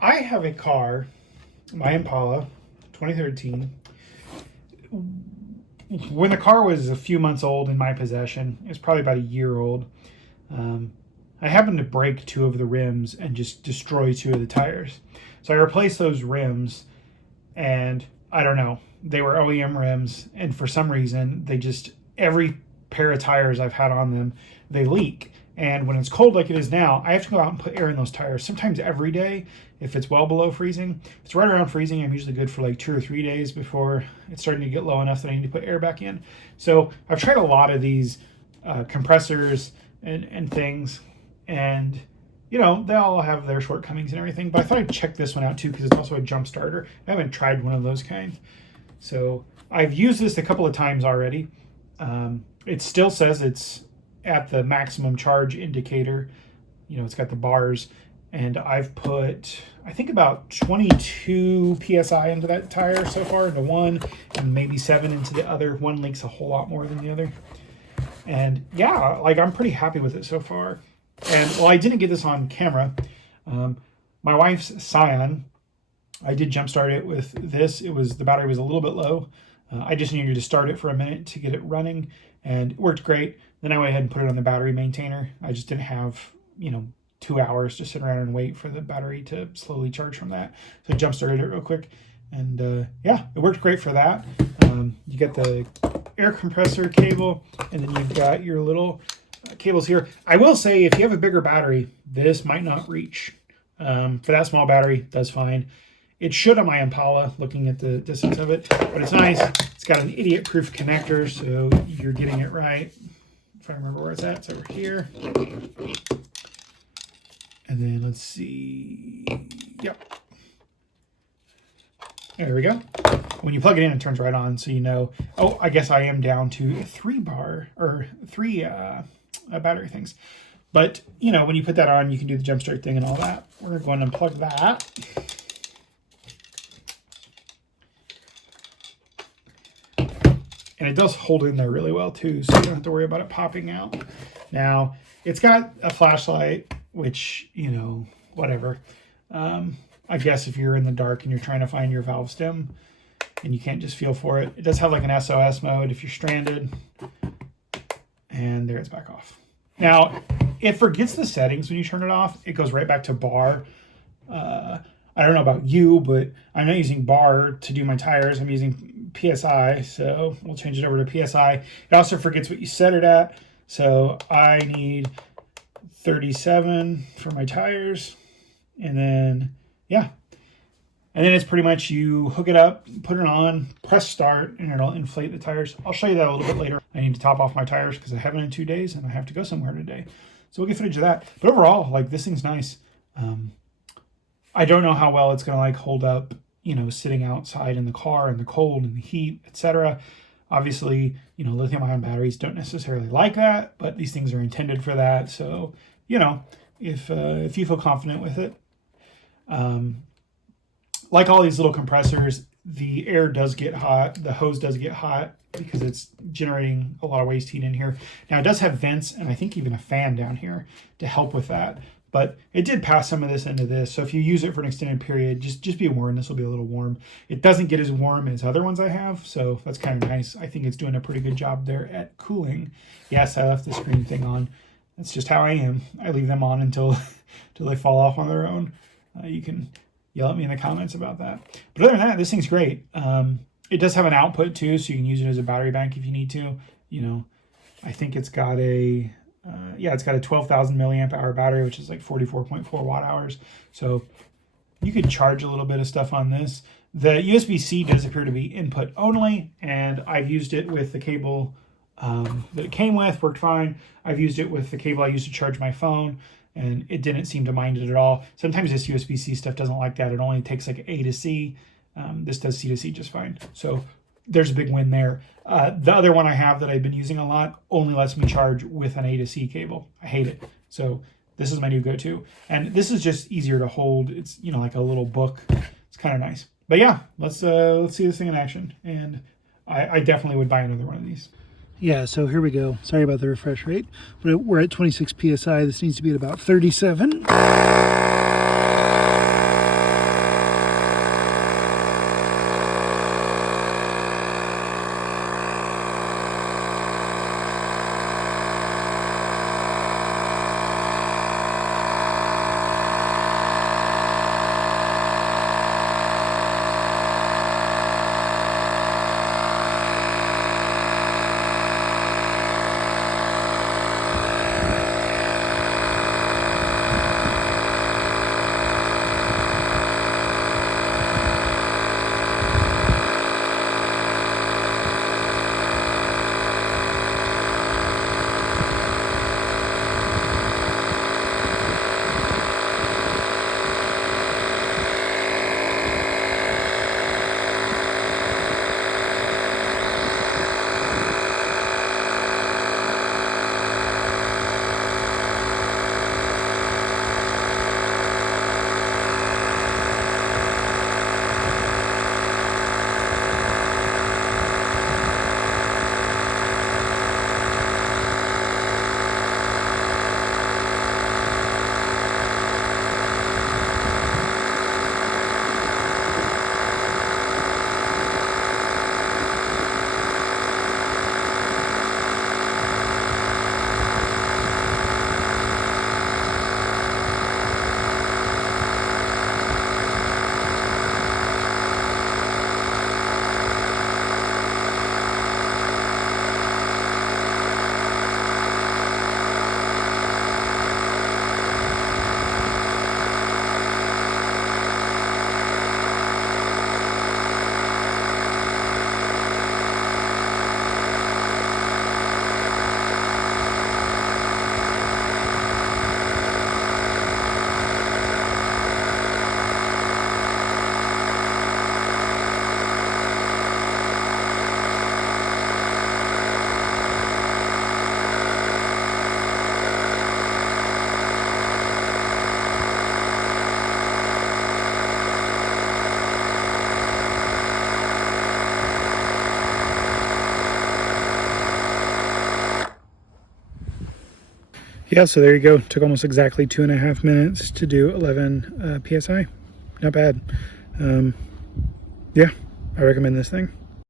I have a car, my Impala, 2013. When the car was a few months old in my possession, it was probably about a year old. I happened to break two of the rims and just destroy two of the tires. So I replaced those rims, and I don't know, they were OEM rims, and for some reason, every pair of tires I've had on them, they leak. And when it's cold like it is now, I have to go out and put air in those tires, sometimes every day if it's well below freezing. If it's right around freezing, I'm usually good for like 2 or 3 days before it's starting to get low enough that I need to put air back in. So I've tried a lot of these compressors and things, and you know, they all have their shortcomings and everything, but I thought I'd check this one out too because it's also a jump starter. I haven't tried one of those kind. So I've used this a couple of times already. It still says it's at the maximum charge indicator. You know, it's got the bars, and I've put, I think, about 22 PSI into that tire so far, into one, and maybe 7 into the other. One leaks a whole lot more than the other. And yeah, like I'm pretty happy with it so far. And well, I didn't get this on camera. My wife's Scion, I did jump start it with this. The battery was a little bit low. I just needed to start it for a minute to get it running, and it worked great. Then I went ahead and put it on the battery maintainer. I just didn't have, 2 hours to sit around and wait for the battery to slowly charge from that. So I jump started it real quick, and yeah, it worked great for that. You get the air compressor cable, and then you've got your little cables here. I will say, if you have a bigger battery, this might not reach. For that small battery, that's fine. It should on my Impala, looking at the distance of it, but it's nice. It's got an idiot-proof connector, so you're getting it right. If I remember where it's at, it's over here. And then let's see. Yep. There we go. When you plug it in, it turns right on, so you know. Oh, I guess I am down to 3 battery things. But, when you put that on, you can do the jump start thing and all that. We're going to unplug that. And it does hold in there really well too, so you don't have to worry about it popping out. Now, it's got a flashlight, which, whatever. I guess if you're in the dark and you're trying to find your valve stem and you can't just feel for it. It does have like an SOS mode if you're stranded. And there, it's back off. Now, it forgets the settings when you turn it off. It goes right back to bar. I don't know about you, but I'm not using bar to do my tires. I'm using PSI, so we'll change it over to PSI. It also forgets what you set it at, so I need 37 for my tires, and then, yeah. And then it's pretty much you hook it up, put it on, press start, and it'll inflate the tires. I'll show you that a little bit later. I need to top off my tires because I haven't in 2 days, and I have to go somewhere today. So we'll get footage of that. But overall, like, this thing's nice. I don't know how well it's going to hold up, sitting outside in the car in the cold and the heat, etc. Obviously, lithium-ion batteries don't necessarily like that, but these things are intended for that. So, if you feel confident with it, like all these little compressors, the air does get hot, the hose does get hot because it's generating a lot of waste heat in here. Now, it does have vents and I think even a fan down here to help with that. But it did pass some of this into this. So if you use it for an extended period, just be warned, this will be a little warm. It doesn't get as warm as other ones I have, so that's kind of nice. I think it's doing a pretty good job there at cooling. Yes, I left the screen thing on. That's just how I am. I leave them on until they fall off on their own. You can yell at me in the comments about that. But other than that, this thing's great. It does have an output too, so you can use it as a battery bank if you need to. I think it's got a... it's got a 12,000 milliamp hour battery, which is like 44.4 watt hours. So you could charge a little bit of stuff on this. The USB-C does appear to be input only, and I've used it with the cable that it came with, worked fine. I've used it with the cable I used to charge my phone, and it didn't seem to mind it at all. Sometimes this USB-C stuff doesn't like that. It only takes like A to C. This does C to C just fine. So there's a big win there. The other one I have that I've been using a lot only lets me charge with an A to C cable. I hate it. So this is my new go-to. And this is just easier to hold. It's, like a little book. It's kind of nice. But yeah, let's see this thing in action. And I definitely would buy another one of these. Yeah, so here we go. Sorry about the refresh rate. We're at 26 PSI. This needs to be at about 37. Yeah, so there you go. Took almost exactly 2.5 minutes to do 11 psi. Not bad. Yeah, I recommend this thing.